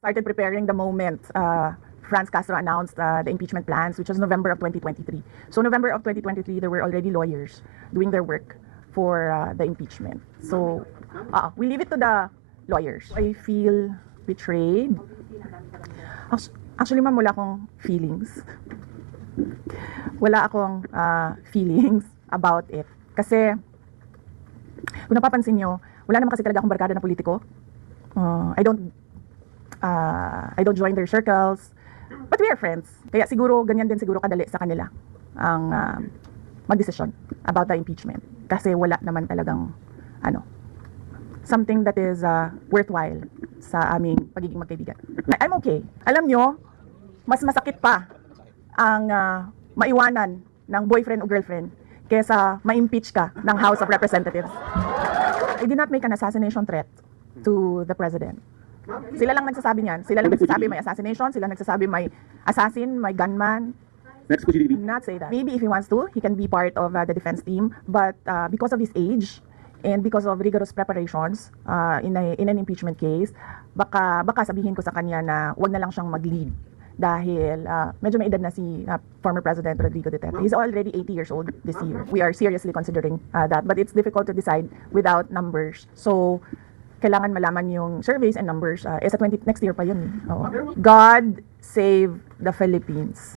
started preparing the moment uh, Franz Castro announced uh, the impeachment plans, which was November of 2023. So November of 2023, there were already lawyers doing their work for uh, the impeachment. So uh, we leave it to the lawyers. I feel betrayed. Actu- Actually, ma'am, wala akong feelings. Wala akong uh, feelings about it. Kasi, kung napapansin nyo, wala naman kasi talaga akong barkada na politiko. Uh, I don't uh, I don't join their circles. But we are friends. Kaya siguro, ganyan din siguro kadali sa kanila ang uh, magdesisyon about the impeachment. Kasi wala naman talagang, ano, something that is uh, worthwhile sa aming pagiging magkaibigan. I'm okay. Alam nyo, mas masakit pa ang uh, maiwanan ng boyfriend o girlfriend kesa ma-impeach ka ng House of Representatives. I did not make an assassination threat to the president. Sila lang nagsasabi niyan. Sila lang nagsasabi may assassination. Sila nagsasabi may assassin, may gunman. Next po, GDB. Not say that. Maybe if he wants to, he can be part of uh, the defense team. But uh, because of his age and because of rigorous preparations uh, in, a, in an impeachment case, baka, baka sabihin ko sa kanya na wag na lang siyang mag-lead dahil uh, medyo may edad na si uh, former President Rodrigo Duterte. He's already 80 years old this year. We are seriously considering uh, that, but it's difficult to decide without numbers. So, kailangan malaman yung surveys and numbers. Uh, eh, sa 20, next year pa yun. eh. Oo. God save the Philippines.